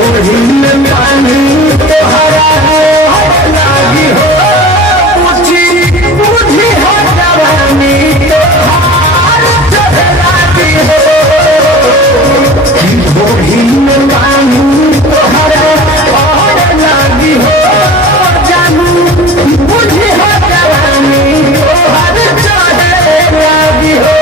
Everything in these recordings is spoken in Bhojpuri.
ढोली में पानी तोहरा लागी हो पूछी पूछी हो जवानी तोहार चढ़ लागी हो ढोली में पानी तोहरा लागी हो जानू पूछी हो जवानी तोहार चढ़ लागी हो।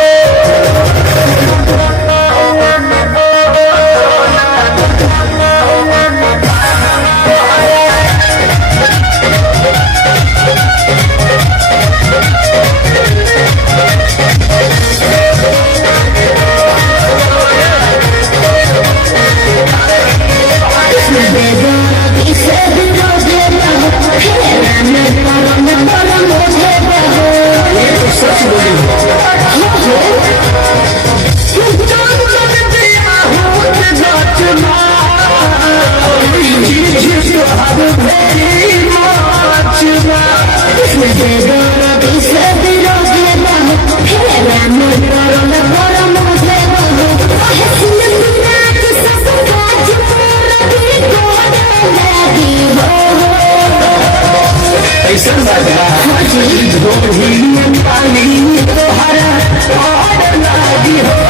ढोली में पानी तोहरा लागी हो